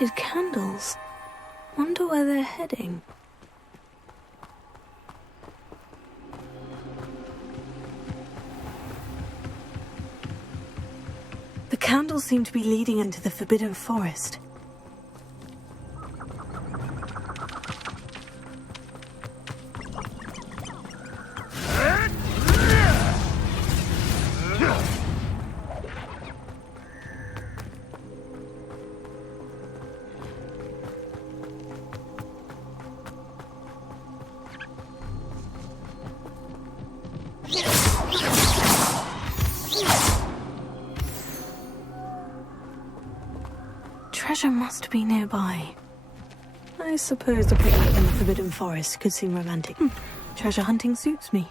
scented candles. Wonder where they're heading. The candles seem to be leading into the Forbidden Forest. Treasure must be nearby. I suppose a picnic in the Forbidden Forest could seem romantic. Treasure hunting suits me.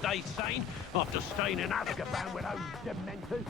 Stay sane after staying in Azkaban with those dementors.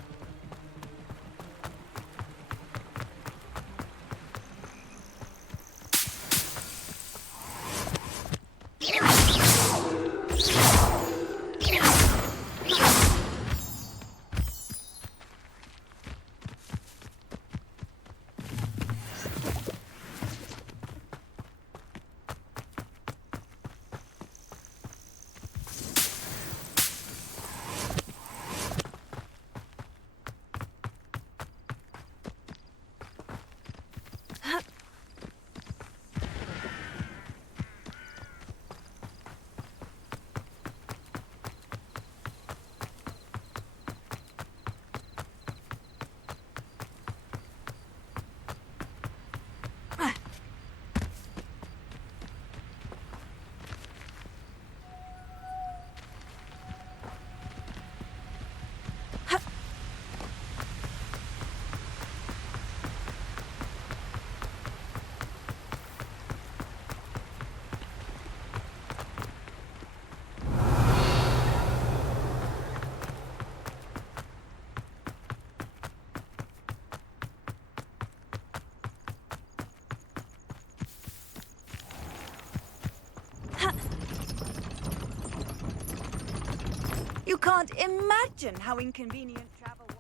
You can't imagine how inconvenient travel was.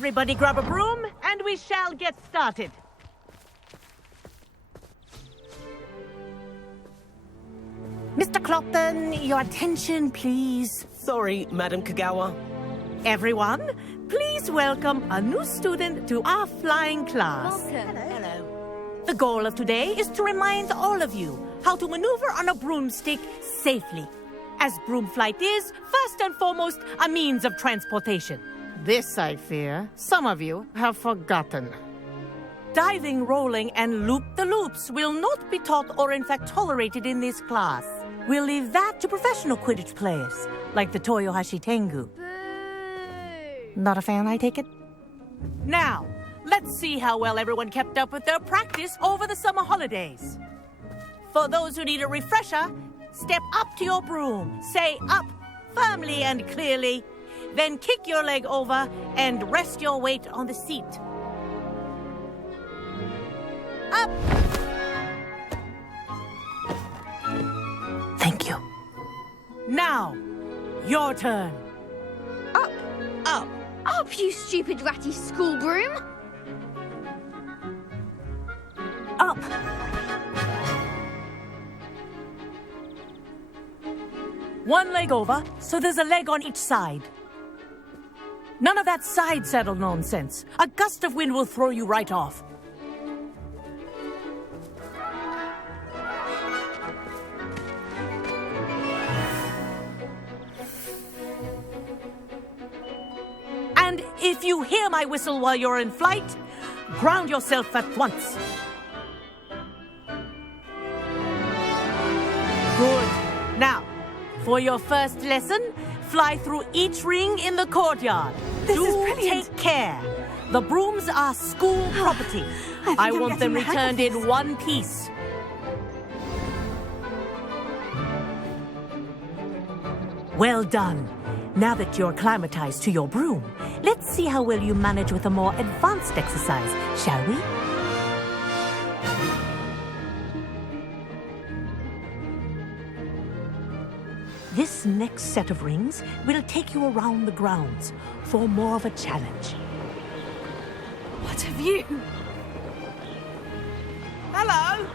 Everybody grab a broom, and we shall get started. Mr. Clopton, your attention, please. Sorry, Madam Kagawa. Everyone, please welcome a new student to our flying class. Welcome. Hello. The goal of today is to remind all of you how to maneuver on a broomstick safely, as broom flight is, first and foremost, a means of transportation. This, I fear, some of you have forgotten. Diving, rolling, and loop-the-loops will not be taught or in fact tolerated in this class. We'll leave that to professional Quidditch players, like the Toyohashi Tengu. Boo! Not a fan, I take it? Now, let's see how well everyone kept up with their practice over the summer holidays. For those who need a refresher, step up to your broom, say up firmly and clearly, then kick your leg over and rest your weight on the seat. Up! Thank you. Now, your turn. Up! Up! Up, you stupid ratty school broom! Up! One leg over, so there's a leg on each side. None of that side saddle nonsense. A gust of wind will throw you right off. And if you hear my whistle while you're in flight, ground yourself at once. Good. Now, for your first lesson, fly through each ring in the courtyard. This is Do brilliant. take care. The brooms are school property. think I I'm want them getting the hang of returned in one piece. Well done. Now that you're acclimatized to your broom, let's see how well you manage with a more advanced exercise, shall we? This next set of rings will take you around the grounds for more of a challenge. What have you? Hello!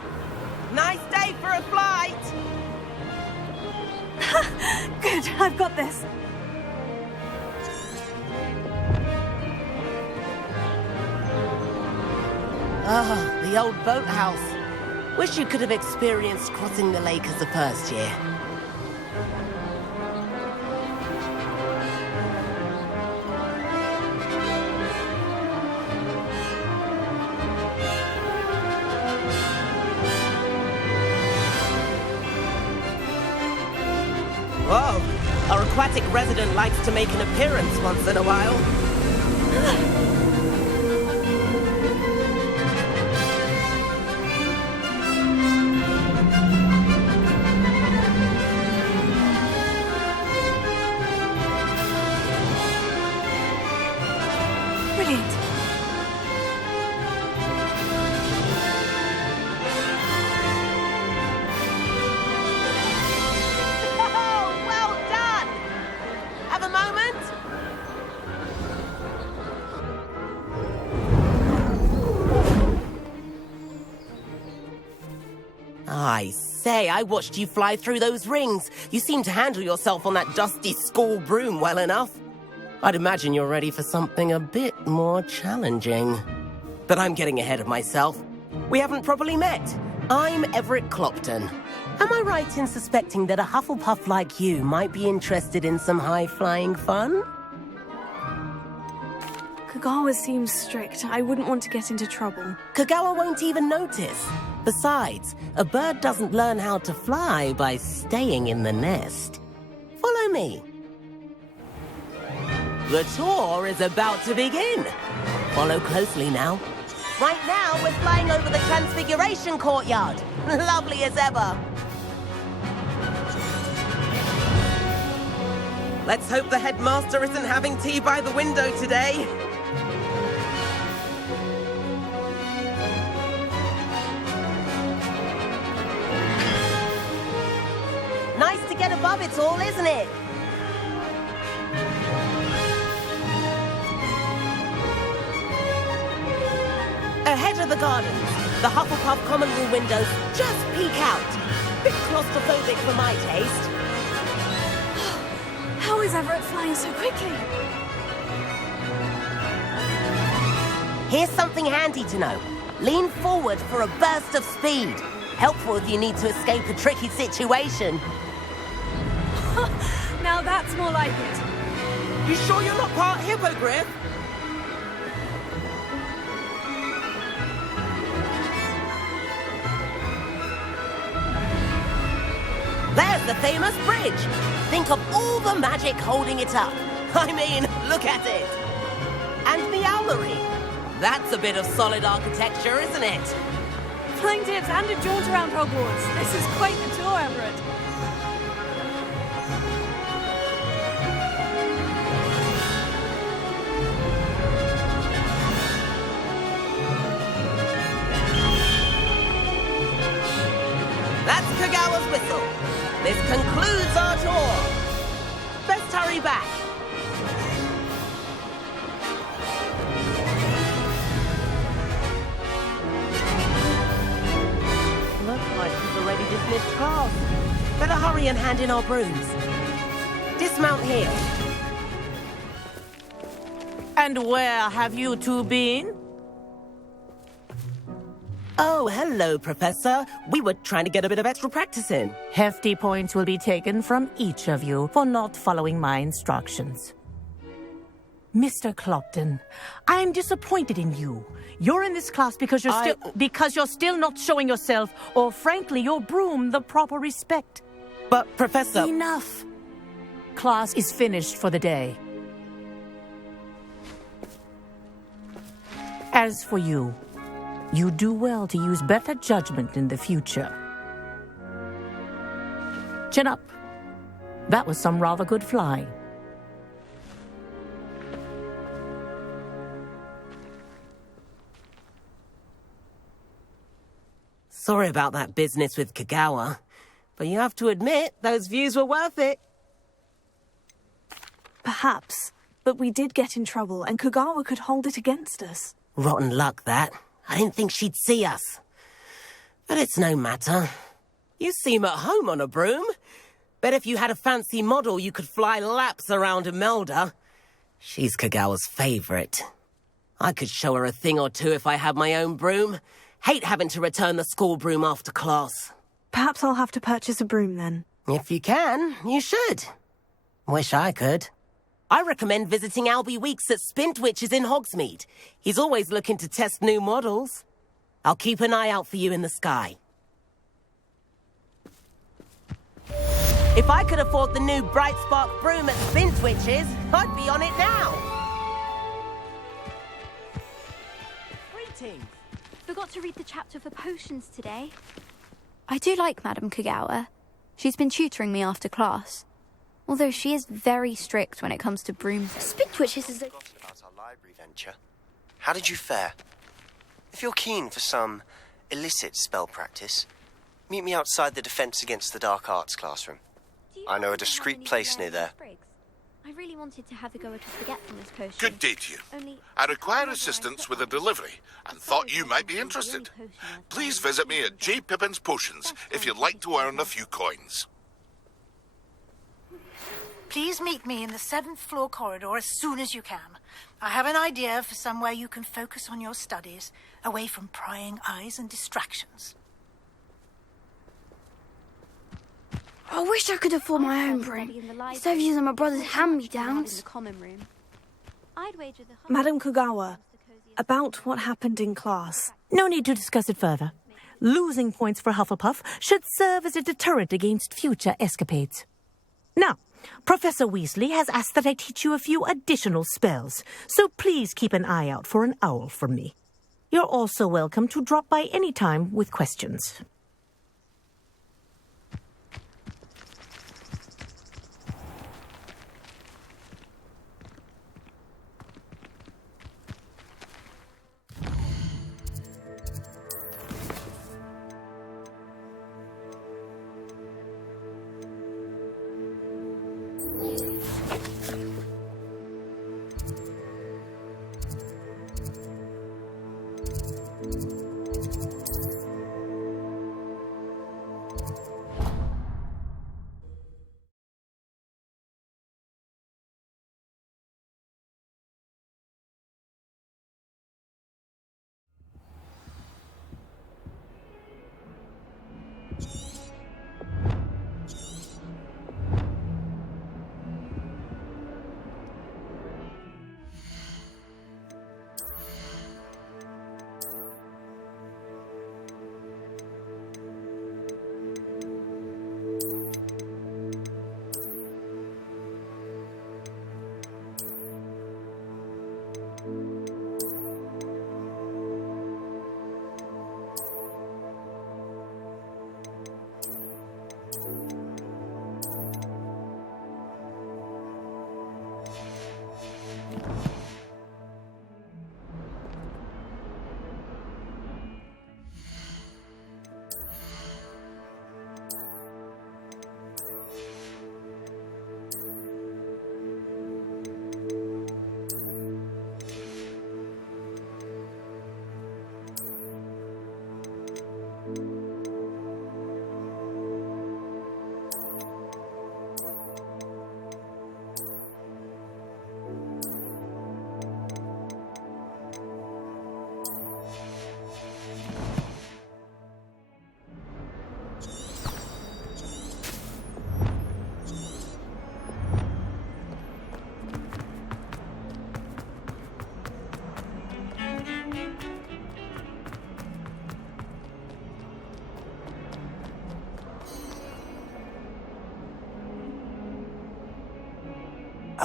Nice day for a flight! Good, I've got this. Ah, the old boathouse. Wish you could have experienced crossing the lake as a first year. Whoa, our aquatic resident likes to make an appearance once in a while. Brilliant. Oh, well done! Have a moment? I say, I watched you fly through those rings. You seem to handle yourself on that dusty school broom well enough. I'd imagine you're ready for something a bit more challenging. But I'm getting ahead of myself. We haven't properly met. I'm Everett Clopton. Am I right in suspecting that a Hufflepuff like you might be interested in some high-flying fun? Kagawa seems strict. I wouldn't want to get into trouble. Kagawa won't even notice. Besides, a bird doesn't learn how to fly by staying in the nest. Follow me. The tour is about to begin. Follow closely now. Right now, we're flying over the Transfiguration Courtyard. Lovely as ever. Let's hope the headmaster isn't having tea by the window today. Nice to get above it all, isn't it? Ahead of the gardens, the Hufflepuff common room windows just peek out. Bit claustrophobic for my taste. How is Everett flying so quickly? Here's something handy to know. Lean forward for a burst of speed. Helpful if you need to escape a tricky situation. Now that's more like it. You sure you're not part hippogriff? There's the famous bridge. Think of all the magic holding it up. I mean, look at it. And the owlery. That's a bit of solid architecture, isn't it? Flying tips and a jaunt around Hogwarts. This is quite the tour, Everett. That's Kagawa's whistle. This concludes our tour. Best hurry back. Looks like we've already dismissed class. Better hurry and hand in our brooms. Dismount here. And where have you two been? Oh, hello, Professor. We were trying to get a bit of extra practice in. Hefty points will be taken from each of you for not following my instructions. Mr. Clopton, I am disappointed in you. You're in this class because you're still not showing yourself, or frankly, your broom, the proper respect. But, Professor... Enough. Class is finished for the day. As for you, you do well to use better judgment in the future. Chin up. That was some rather good flying. Sorry about that business with Kagawa, but you have to admit, those views were worth it. Perhaps, but we did get in trouble, and Kagawa could hold it against us. Rotten luck, that. I didn't think she'd see us. But it's no matter. You seem at home on a broom. Bet if you had a fancy model, you could fly laps around Imelda. She's Kagawa's favorite. I could show her a thing or two if I had my own broom. Hate having to return the school broom after class. Perhaps I'll have to purchase a broom then. If you can, you should. Wish I could. I recommend visiting Albie Weeks at Spintwitches in Hogsmeade. He's always looking to test new models. I'll keep an eye out for you in the sky. If I could afford the new Bright Spark broom at Spintwitches, I'd be on it now. Greetings. Forgot to read the chapter for potions today. I do like Madame Kagawa. She's been tutoring me after class. Although she is very strict when it comes to brooms. Spintwitches is forgotten about our library venture. How did you fare? If you're keen for some illicit spell practice, meet me outside the Defense Against the Dark Arts classroom. I know a discreet place near there. I really wanted to have a go at a forgetfulness potion. Good day to you. I require assistance with a delivery and thought you might be interested. Please visit me at J. Pippin's Potions if you'd like to earn a few coins. Please meet me in the 7th floor corridor as soon as you can. I have an idea for somewhere you can focus on your studies, away from prying eyes and distractions. I wish I could afford my own broom, instead of using my brother's hand-me-downs. Madame Kagawa, about what happened in class. No need to discuss it further. Losing points for Hufflepuff should serve as a deterrent against future escapades. Now, Professor Weasley has asked that I teach you a few additional spells, so please keep an eye out for an owl from me. You're also welcome to drop by any time with questions.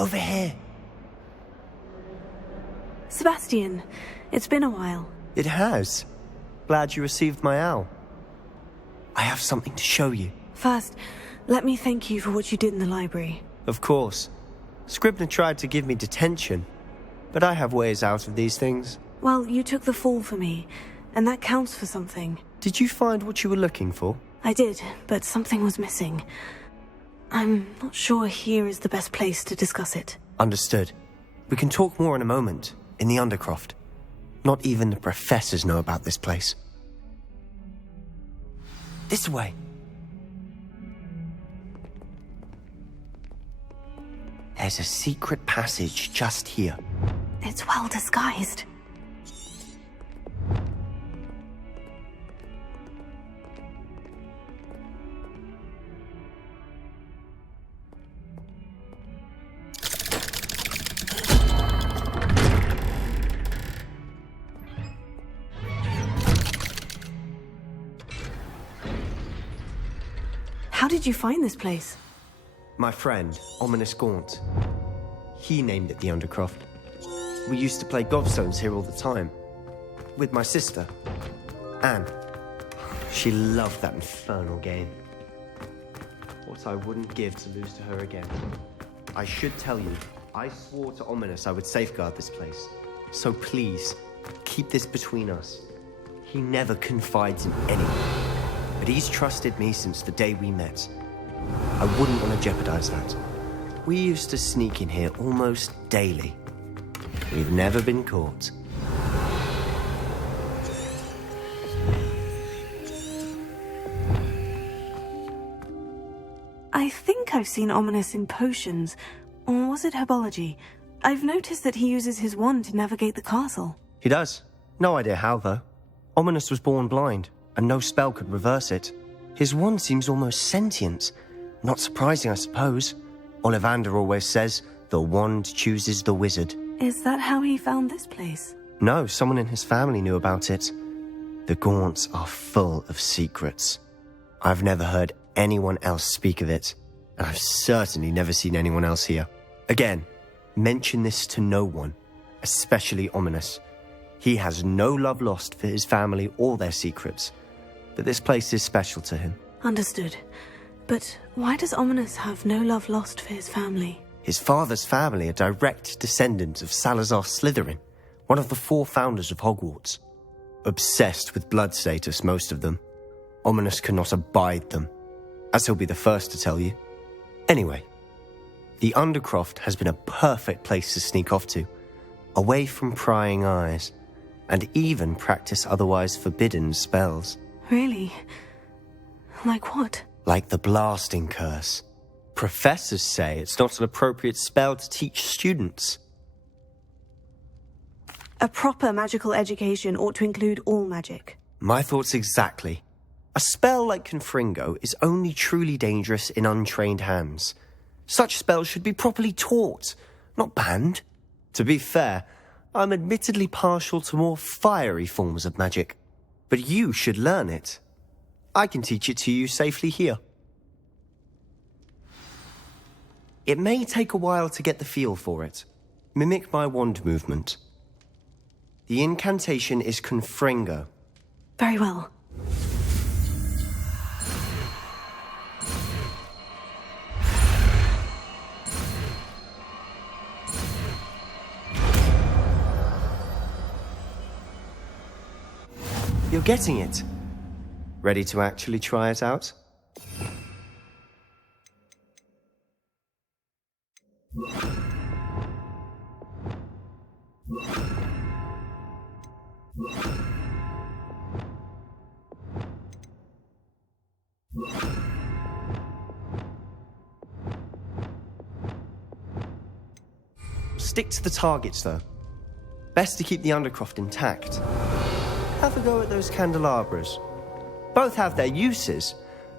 Over here. Sebastian, it's been a while. It has. Glad you received my owl. I have something to show you. First, let me thank you for what you did in the library. Of course. Scribner tried to give me detention, but I have ways out of these things. Well, you took the fall for me, and that counts for something. Did you find what you were looking for? I did, but something was missing. I'm not sure here is the best place to discuss it. Understood. We can talk more in a moment, in the Undercroft. Not even the professors know about this place. This way. There's a secret passage just here. It's well disguised. How did you find this place? My friend, Ominous Gaunt. He named it the Undercroft. We used to play gobstones here all the time. With my sister, Anne. She loved that infernal game. What I wouldn't give to lose to her again. I should tell you, I swore to Ominous I would safeguard this place. So please, keep this between us. He never confides in anyone. But he's trusted me since the day we met. I wouldn't want to jeopardize that. We used to sneak in here almost daily. We've never been caught. I think I've seen Ominous in potions. Or was it herbology? I've noticed that he uses his wand to navigate the castle. He does. No idea how, though. Ominous was born blind, and no spell could reverse it. His wand seems almost sentient. Not surprising, I suppose. Ollivander always says, the wand chooses the wizard. Is that how he found this place? No, someone in his family knew about it. The Gaunts are full of secrets. I've never heard anyone else speak of it, and I've certainly never seen anyone else here. Again, mention this to no one, especially Ominous. He has no love lost for his family or their secrets, but this place is special to him. Understood. But why does Ominous have no love lost for his family? His father's family are direct descendants of Salazar Slytherin, one of the 4 founders of Hogwarts. Obsessed with blood status, most of them. Ominous cannot abide them, as he'll be the first to tell you. Anyway, the Undercroft has been a perfect place to sneak off to, away from prying eyes, and even practice otherwise forbidden spells. Really? Like what? Like the blasting curse. Professors say it's not an appropriate spell to teach students. A proper magical education ought to include all magic. My thoughts exactly. A spell like Confringo is only truly dangerous in untrained hands. Such spells should be properly taught, not banned. To be fair, I'm admittedly partial to more fiery forms of magic. But you should learn it. I can teach it to you safely here. It may take a while to get the feel for it. Mimic my wand movement. The incantation is Confringo. Very well. You're getting it. Ready to actually try it out? Stick to the targets, though. Best to keep the Undercroft intact. Have a go at those candelabras. Both have their uses,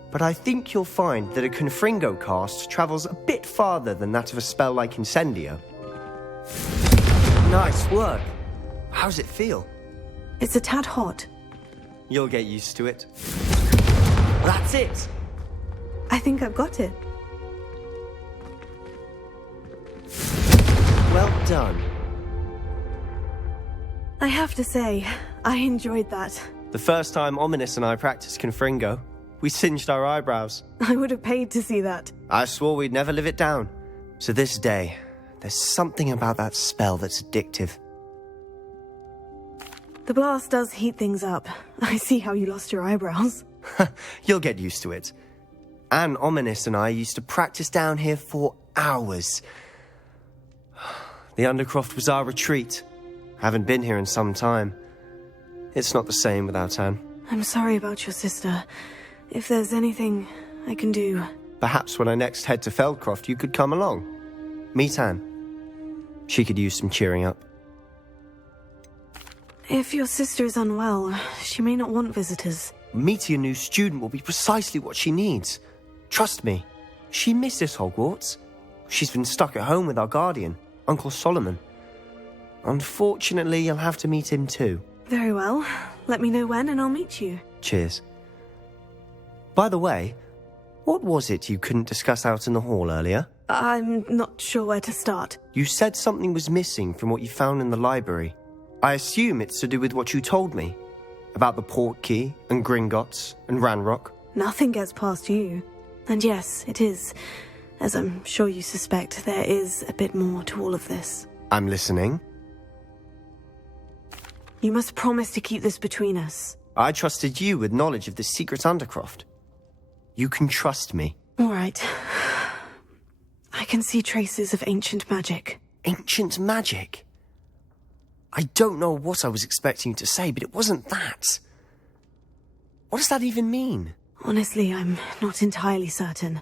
but I think you'll find that a Confringo cast travels a bit farther than that of a spell like Incendio. Nice work. How's it feel? It's a tad hot. You'll get used to it. That's it! I think I've got it. done. I have to say, I enjoyed that. The first time Ominous and I practiced Confringo, we singed our eyebrows. I would have paid to see that. I swore we'd never live it down. To this day, there's something about that spell that's addictive. The blast does heat things up. I see how you lost your eyebrows. You'll get used to it. Anne Ominous and I used to practice down here for hours. The Undercroft was our retreat. Haven't been here in some time. It's not the same without Anne. I'm sorry about your sister. If there's anything I can do... Perhaps when I next head to Feldcroft, you could come along. Meet Anne. She could use some cheering up. If your sister is unwell, she may not want visitors. Meeting a new student will be precisely what she needs. Trust me, she misses Hogwarts. She's been stuck at home with our guardian, Uncle Solomon. Unfortunately, you'll have to meet him too. Very well. Let me know when and I'll meet you. Cheers. By the way, what was it you couldn't discuss out in the hall earlier? I'm not sure where to start. You said something was missing from what you found in the library. I assume it's to do with what you told me. About the Portkey and Gringotts and Ranrock. Nothing gets past you. And yes, it is. As I'm sure you suspect, there is a bit more to all of this. I'm listening. You must promise to keep this between us. I trusted you with knowledge of the secret Undercroft. You can trust me. All right. I can see traces of ancient magic. Ancient magic? I don't know what I was expecting you to say, but it wasn't that. What does that even mean? Honestly, I'm not entirely certain.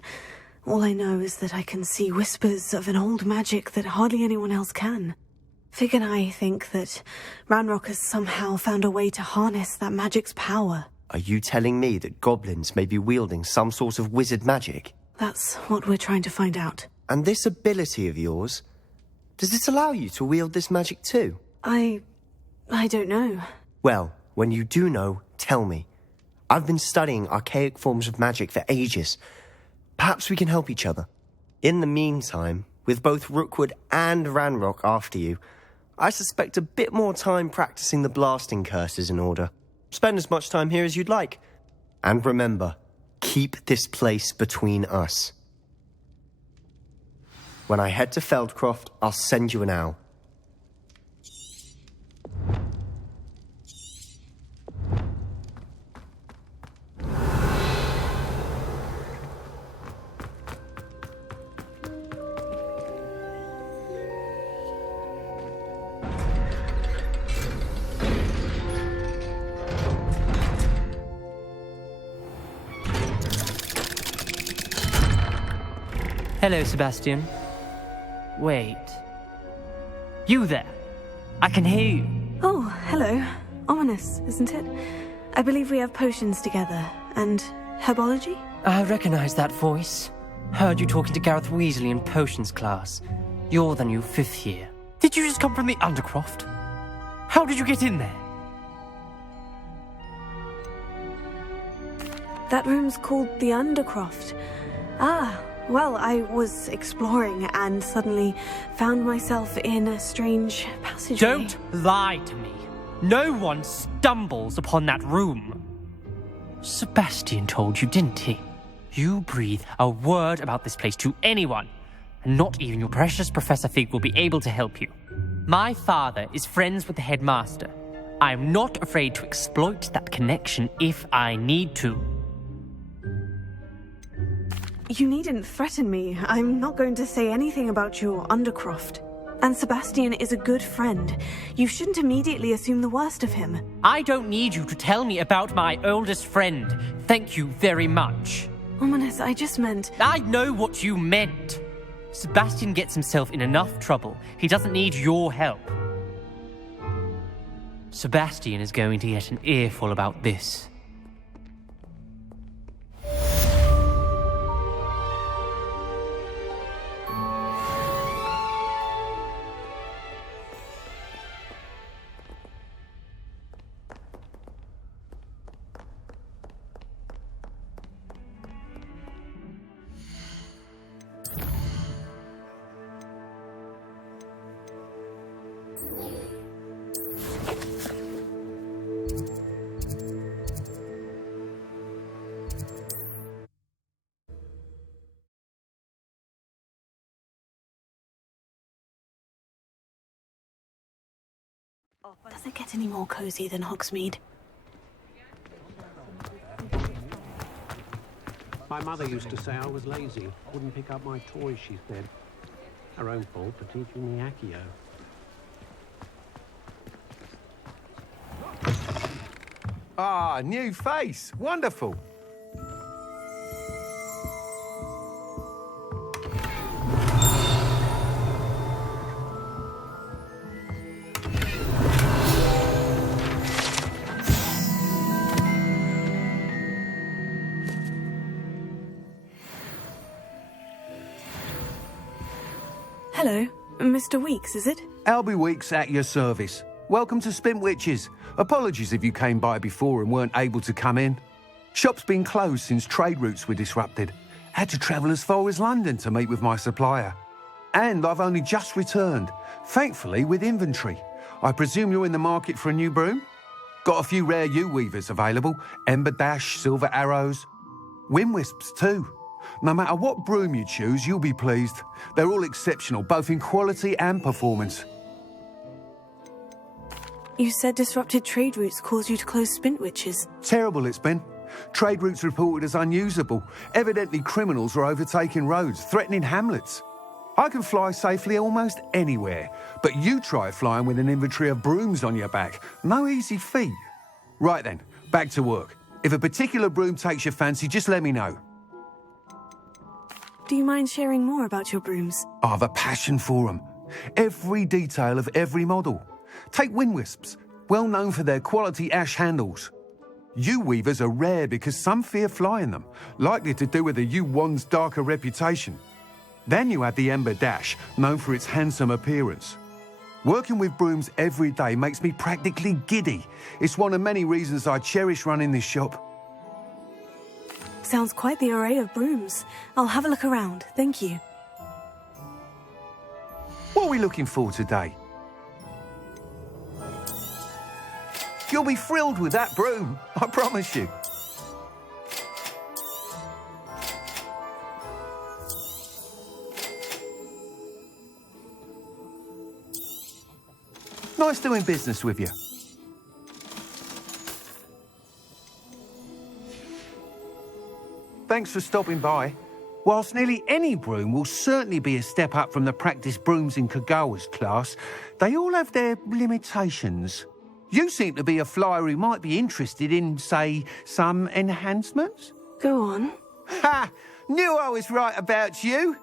All I know is that I can see whispers of an old magic that hardly anyone else can. Fig and I think that Ranrock has somehow found a way to harness that magic's power. Are you telling me that goblins may be wielding some sort of wizard magic? That's what we're trying to find out. And this ability of yours, does it allow you to wield this magic too? I don't know. Well, when you do know, tell me. I've been studying archaic forms of magic for ages. Perhaps we can help each other. In the meantime, with both Rookwood and Ranrock after you, I suspect a bit more time practicing the blasting curse is in order. Spend as much time here as you'd like. And remember, keep this place between us. When I head to Feldcroft, I'll send you an owl. Hello, Sebastian. Wait. You there? I can hear you. Oh, hello. Ominous, isn't it? I believe we have potions together. And herbology? I recognize that voice. Heard you talking to Gareth Weasley in potions class. You're the new 5th year. Did you just come from the Undercroft? How did you get in there? That room's called the Undercroft. Ah, well, I was exploring and suddenly found myself in a strange passageway. Don't lie to me. No one stumbles upon that room. Sebastian told you, didn't he? You breathe a word about this place to anyone, and not even your precious Professor Fig will be able to help you. My father is friends with the headmaster. I am not afraid to exploit that connection if I need to. You needn't threaten me. I'm not going to say anything about your Undercroft. And Sebastian is a good friend. You shouldn't immediately assume the worst of him. I don't need you to tell me about my oldest friend. Thank you very much. Ominous, I just meant... I know what you meant. Sebastian gets himself in enough trouble. He doesn't need your help. Sebastian is going to get an earful about this. Does it get any more cozy than Hogsmeade? My mother used to say I was lazy. Wouldn't pick up my toys, she said. Her own fault for teaching me Accio. Ah, new face. Wonderful. Hello, Mr. Weeks, is it? Albie Weeks at your service. Welcome to Spintwitches. Apologies if you came by before and weren't able to come in. Shop's been closed since trade routes were disrupted. Had to travel as far as London to meet with my supplier. And I've only just returned, thankfully with inventory. I presume you're in the market for a new broom? Got a few rare U-weavers available. Ember Dash, Silver Arrows. Wind Wisps too. No matter what broom you choose, you'll be pleased. They're all exceptional, both in quality and performance. You said disrupted trade routes caused you to close Spintwitches. Terrible it's been. Trade routes reported as unusable. Evidently criminals are overtaking roads, threatening hamlets. I can fly safely almost anywhere, but you try flying with an inventory of brooms on your back. No easy feat. Right then, back to work. If a particular broom takes your fancy, just let me know. Do you mind sharing more about your brooms? I've a passion for them. Every detail of every model. Take Wind Wisps, well known for their quality ash handles. U-weavers are rare because some fear flying them, likely to do with the U-wand's darker reputation. Then you have the Ember Dash, known for its handsome appearance. Working with brooms every day makes me practically giddy. It's one of many reasons I cherish running this shop. Sounds quite the array of brooms. I'll have a look around, thank you. What are we looking for today? You'll be thrilled with that broom, I promise you. Nice doing business with you. Thanks for stopping by. Whilst nearly any broom will certainly be a step up from the practice brooms in Kagawa's class, they all have their limitations. You seem to be a flyer who might be interested in, say, some enhancements? Go on. Ha! Knew I was right about you.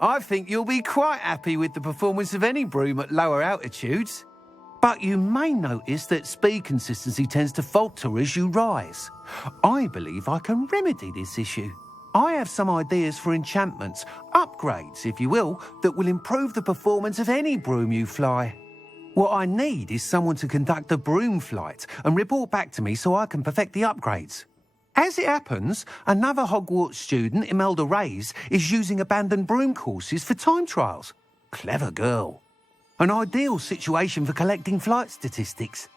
I think you'll be quite happy with the performance of any broom at lower altitudes. But you may notice that speed consistency tends to falter as you rise. I believe I can remedy this issue. I have some ideas for enchantments, upgrades, if you will, that will improve the performance of any broom you fly. What I need is someone to conduct a broom flight and report back to me so I can perfect the upgrades. As it happens, another Hogwarts student, Imelda Reyes, is using abandoned broom courses for time trials. Clever girl. An ideal situation for collecting flight statistics.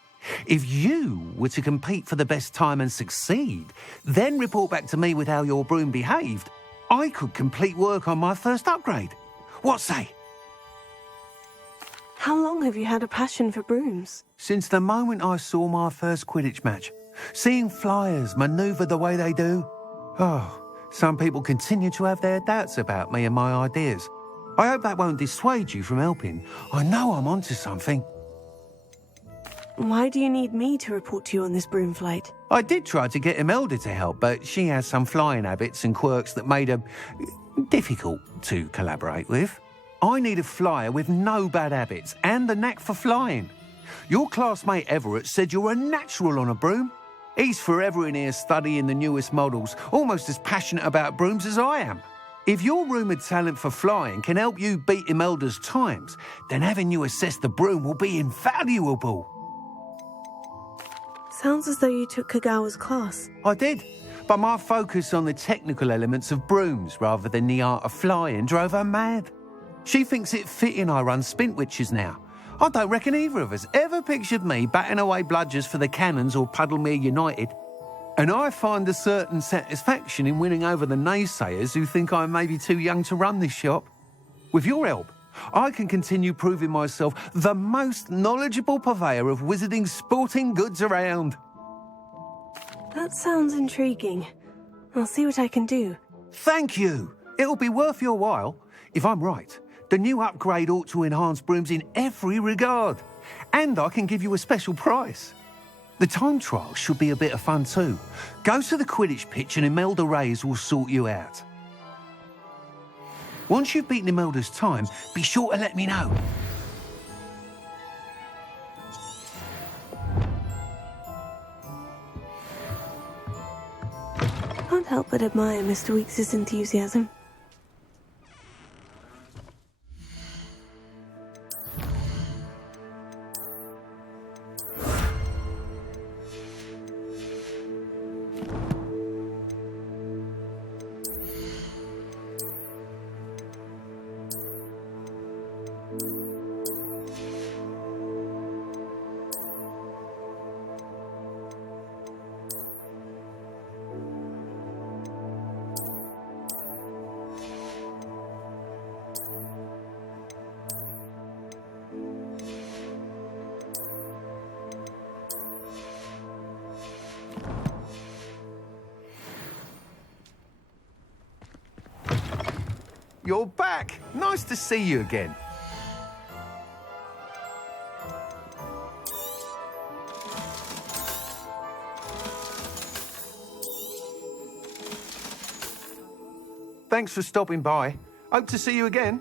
If you were to compete for the best time and succeed, then report back to me with how your broom behaved, I could complete work on my first upgrade. What say? How long have you had a passion for brooms? Since the moment I saw my first Quidditch match. Seeing flyers manoeuvre the way they do. Oh, some people continue to have their doubts about me and my ideas. I hope that won't dissuade you from helping. I know I'm onto something. Why do you need me to report to you on this broom flight? I did try to get Imelda to help, but she has some flying habits and quirks that made her difficult to collaborate with. I need a flyer with no bad habits and the knack for flying. Your classmate Everett said you're a natural on a broom. He's forever in here studying the newest models, almost as passionate about brooms as I am. If your rumoured talent for flying can help you beat Imelda's times, then having you assess the broom will be invaluable. Sounds as though you took Kagawa's class. I did, but my focus on the technical elements of brooms rather than the art of flying drove her mad. She thinks it fitting I run Spintwitches now. I don't reckon either of us ever pictured me batting away bludgers for the Cannons or Puddlemere United. And I find a certain satisfaction in winning over the naysayers who think I may be too young to run this shop. With your help, I can continue proving myself the most knowledgeable purveyor of wizarding sporting goods around. That sounds intriguing. I'll see what I can do. Thank you. It'll be worth your while. If I'm right, the new upgrade ought to enhance brooms in every regard. And I can give you a special price. The time trial should be a bit of fun too. Go to the Quidditch pitch and Imelda Reyes will sort you out. Once you've beaten Imelda's time, be sure to let me know. Can't help but admire Mr. Weekes' enthusiasm. You're back. Nice to see you again. Thanks for stopping by. Hope to see you again.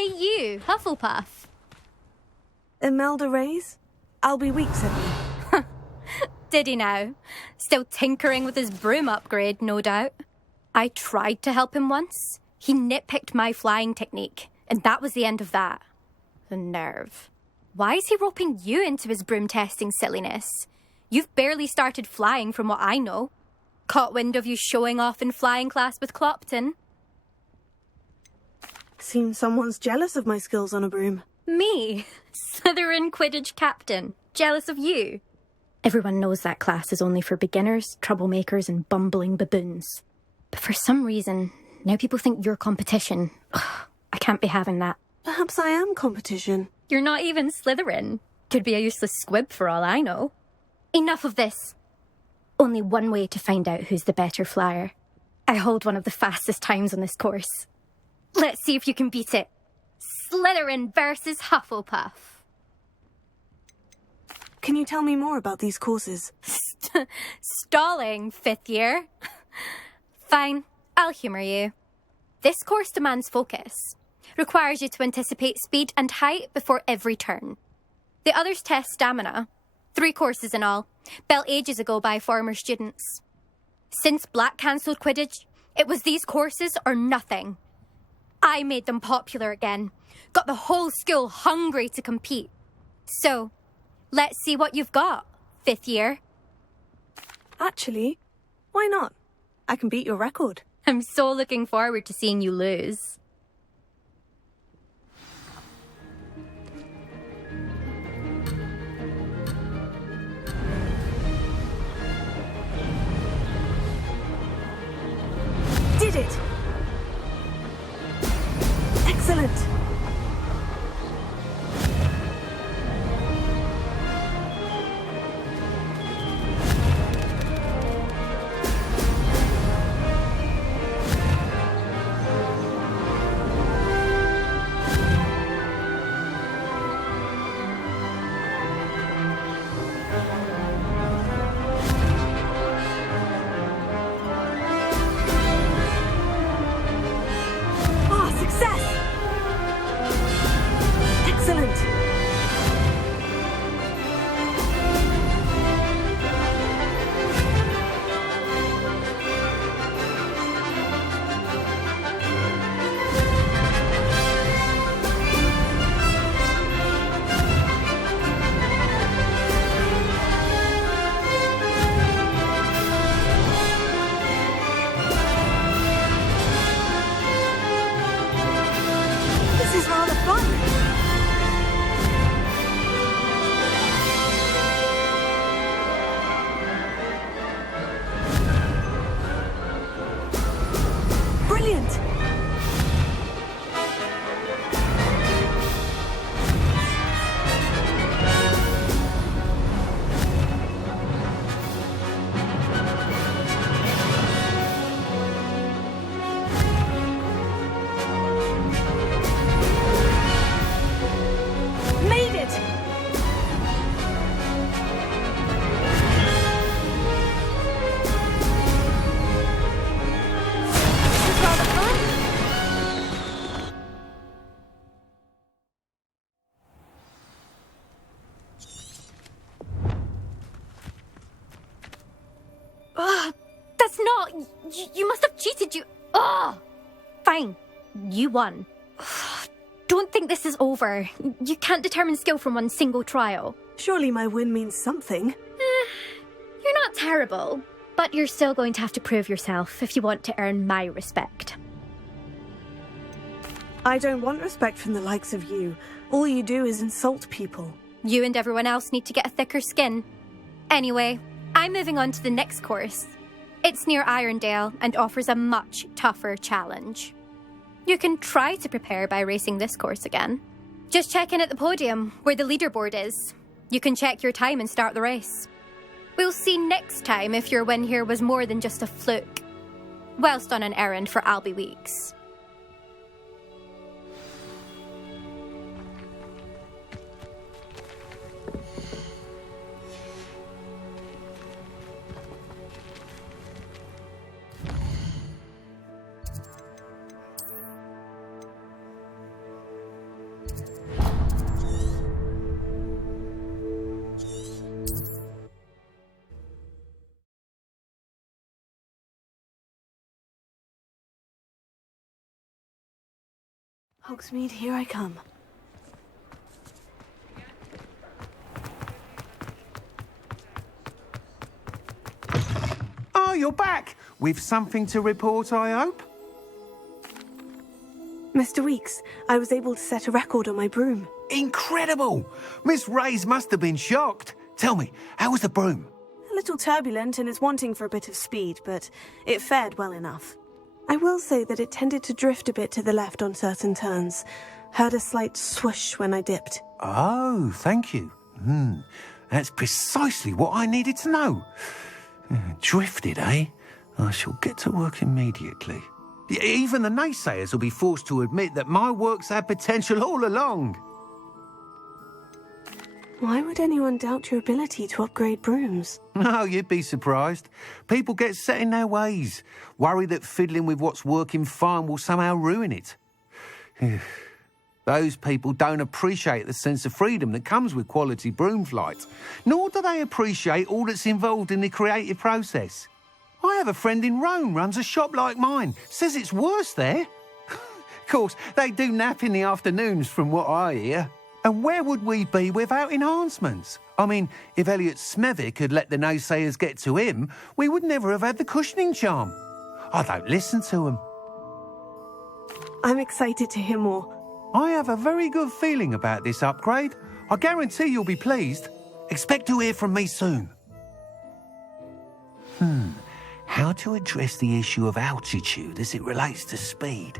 Hey you, Hufflepuff. Imelda Reyes? Albie Weekes sent me. Did he now? Still tinkering with his broom upgrade, no doubt. I tried to help him once. He nitpicked my flying technique, and that was the end of that. The nerve. Why is he roping you into his broom testing silliness? You've barely started flying from what I know. Caught wind of you showing off in flying class with Clopton. Seems someone's jealous of my skills on a broom. Me? Slytherin Quidditch captain. Jealous of you? Everyone knows that class is only for beginners, troublemakers and bumbling baboons. But for some reason, now people think you're competition. Ugh, I can't be having that. Perhaps I am competition. You're not even Slytherin. Could be a useless squib for all I know. Enough of this. Only one way to find out who's the better flyer. I hold one of the fastest times on this course. Let's see if you can beat it. Slytherin versus Hufflepuff. Can you tell me more about these courses? Stalling, 5th year? Fine, I'll humour you. This course demands focus. Requires you to anticipate speed and height before every turn. The others test stamina. 3 courses in all, built ages ago by former students. Since Black cancelled Quidditch, it was these courses or nothing. I made them popular again. Got the whole school hungry to compete. So, let's see what you've got, 5th year. Actually, why not? I can beat your record. I'm so looking forward to seeing you lose. Did it! Excellent! You must have cheated, you... Ugh! Fine. You won. Don't think this is over. You can't determine skill from one single trial. Surely my win means something. You're not terrible, but you're still going to have to prove yourself if you want to earn my respect. I don't want respect from the likes of you. All you do is insult people. You and everyone else need to get a thicker skin. Anyway, I'm moving on to the next course. It's near Irondale and offers a much tougher challenge. You can try to prepare by racing this course again. Just check in at the podium, where the leaderboard is. You can check your time and start the race. We'll see next time if your win here was more than just a fluke. Whilst on an errand for Albie Weeks. Hogsmeade, here I come. Oh, you're back! With something to report, I hope? Mr. Weeks, I was able to set a record on my broom. Incredible! Miss Reyes must have been shocked. Tell me, how was the broom? A little turbulent and is wanting for a bit of speed, but it fared well enough. I will say that it tended to drift a bit to the left on certain turns. Heard a slight swoosh when I dipped. Oh, thank you. That's precisely what I needed to know. Drifted, eh? I shall get to work immediately. Even the naysayers will be forced to admit that my work's had potential all along. Why would anyone doubt your ability to upgrade brooms? No, you'd be surprised. People get set in their ways, worry that fiddling with what's working fine will somehow ruin it. Those people don't appreciate the sense of freedom that comes with quality broom flight, nor do they appreciate all that's involved in the creative process. I have a friend in Rome runs a shop like mine, says it's worse there. Of course, they do nap in the afternoons from what I hear. And where would we be without enhancements? I mean, if Elliot Smethwick had let the naysayers get to him, we would never have had the cushioning charm. I don't listen to them. I'm excited to hear more. I have a very good feeling about this upgrade. I guarantee you'll be pleased. Expect to hear from me soon. How to address the issue of altitude as it relates to speed?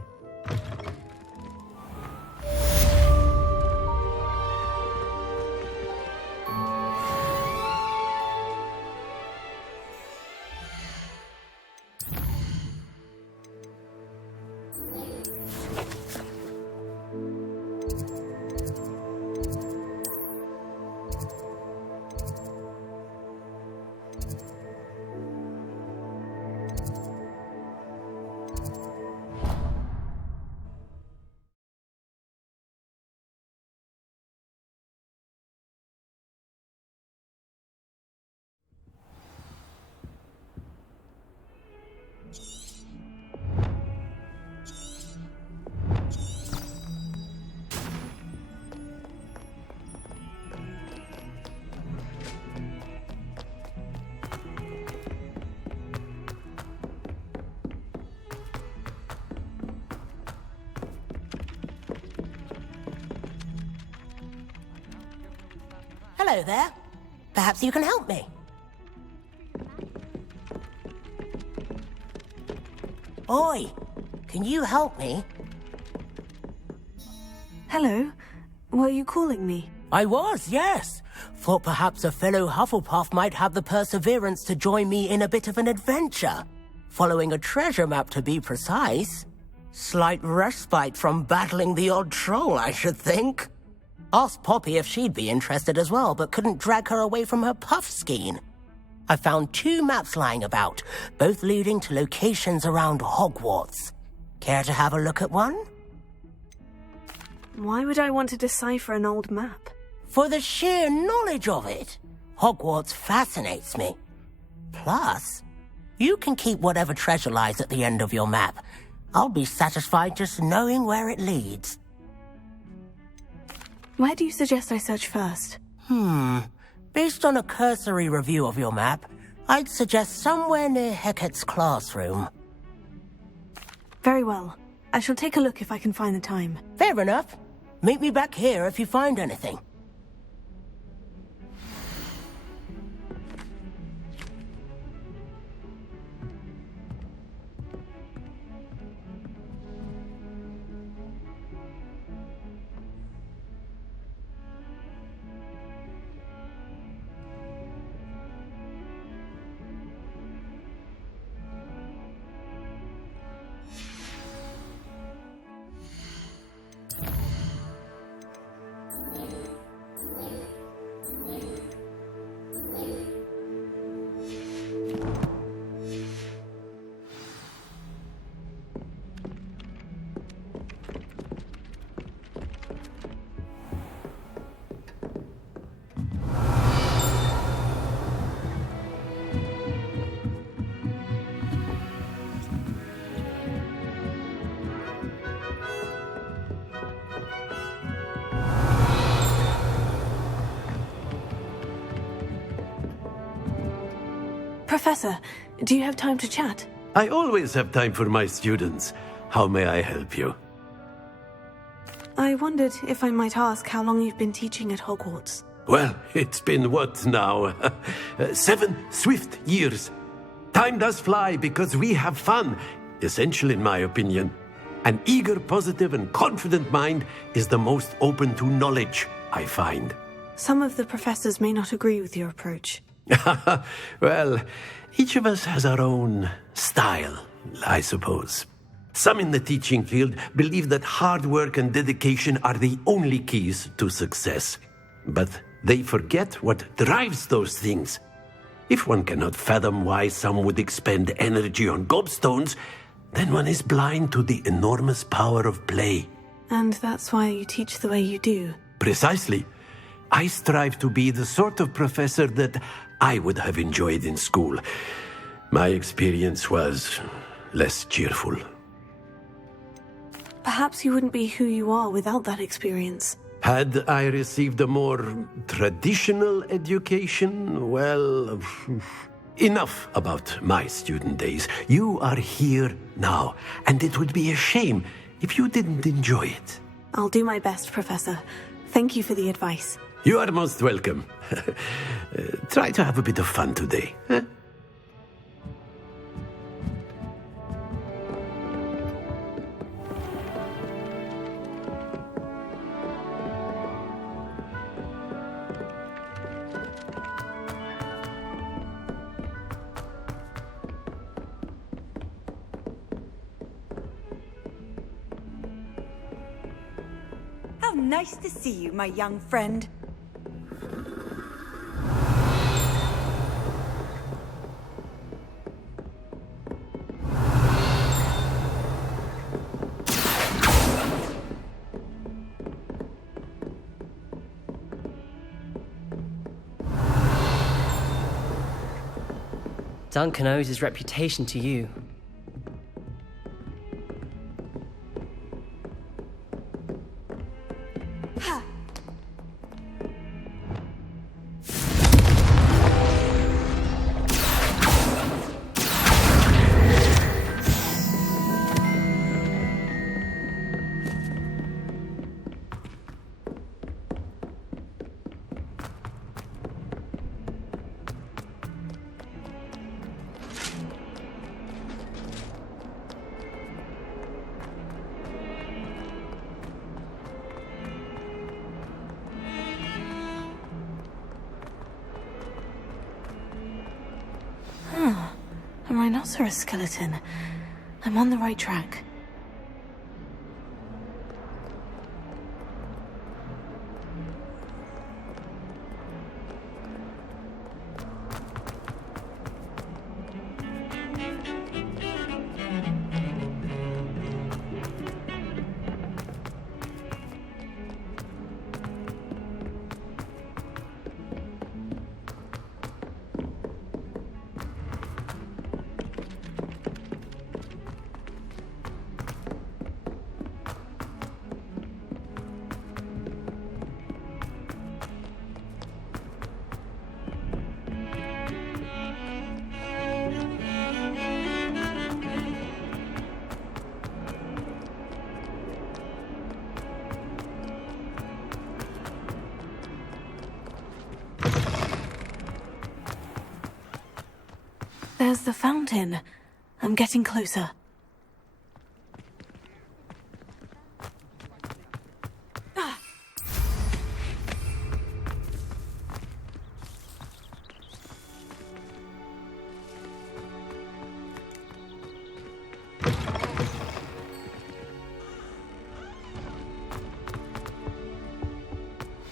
Hello there. Perhaps you can help me. Oi, can you help me? Hello? Were you calling me? I was, yes. Thought perhaps a fellow Hufflepuff might have the perseverance to join me in a bit of an adventure. Following a treasure map, to be precise. Slight respite from battling the odd troll, I should think. Asked Poppy if she'd be interested as well, but couldn't drag her away from her puff skein. I found 2 maps lying about, both leading to locations around Hogwarts. Care to have a look at one? Why would I want to decipher an old map? For the sheer knowledge of it. Hogwarts fascinates me. Plus, you can keep whatever treasure lies at the end of your map. I'll be satisfied just knowing where it leads. Where do you suggest I search first? Based on a cursory review of your map, I'd suggest somewhere near Hecat's classroom. Very well. I shall take a look if I can find the time. Fair enough. Meet me back here if you find anything. Professor, do you have time to chat? I always have time for my students. How may I help you? I wondered if I might ask how long you've been teaching at Hogwarts. Well, it's been what now? 7 swift years. Time does fly because we have fun. Essential in my opinion. An eager, positive and confident mind is the most open to knowledge, I find. Some of the professors may not agree with your approach. Well, each of us has our own style, I suppose. Some in the teaching field believe that hard work and dedication are the only keys to success. But They forget what drives those things. If one cannot fathom why some would expend energy on gobstones, then one is blind to the enormous power of play. And that's why you teach the way you do. Precisely. I strive to be the sort of professor that I would have enjoyed in school. My experience was less cheerful. Perhaps you wouldn't be who you are without that experience. Had I received a more traditional education, well, enough about my student days. You are here now, and it would be a shame if you didn't enjoy it. I'll do my best, Professor. Thank you for the advice. You are most welcome. Try to have a bit of fun today. Huh? How nice to see you, my young friend. Duncan owes his reputation to you. A rhinoceros skeleton. I'm on the right track. There's the fountain. I'm getting closer.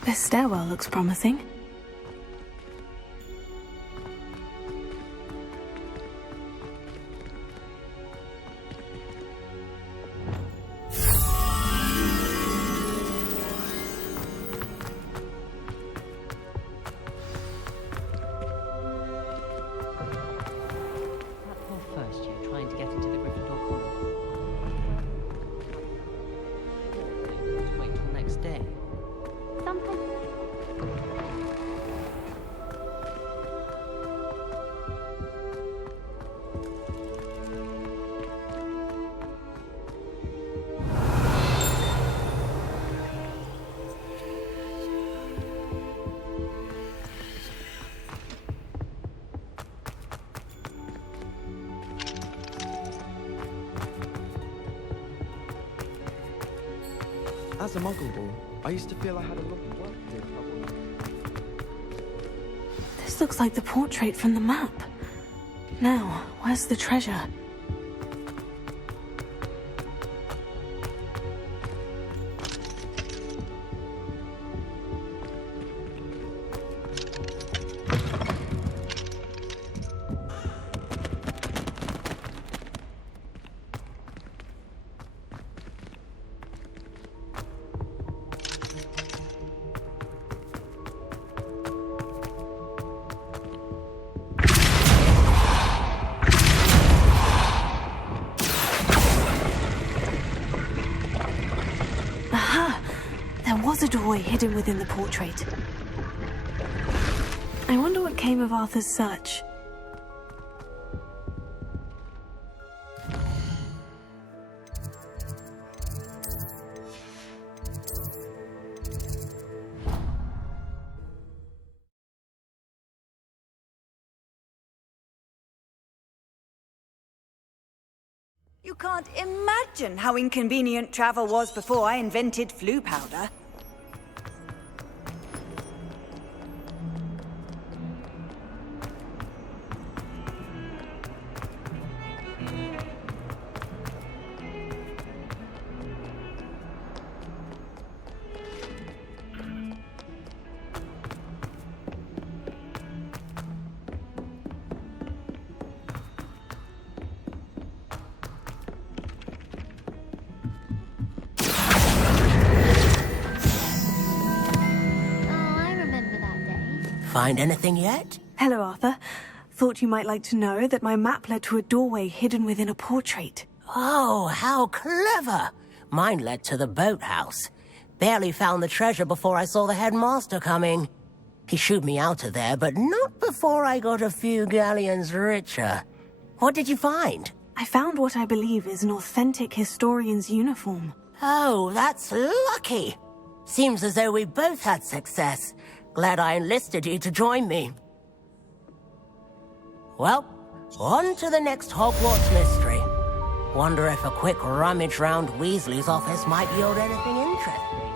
This stairwell looks promising. As a Muggle boy, I used to feel I had a lot of work to do. This looks like the portrait from the map. Now, where's the treasure? a doorway hidden within the portrait. I wonder what came of Arthur's search. You can't imagine how inconvenient travel was before I invented flu powder. Find anything yet? Hello, Arthur. Thought you might like to know that my map led to a doorway hidden within a portrait. Oh, how clever! Mine led to the boathouse. Barely found the treasure before I saw the headmaster coming. He shooed me out of there, but not before I got a few galleons richer. What did you find? I found what I believe is an authentic historian's uniform. Oh, that's lucky. Seems as though we both had success. Glad I enlisted you to join me. Well, on to the next Hogwarts mystery. Wonder if a quick rummage round Weasley's office might yield anything interesting.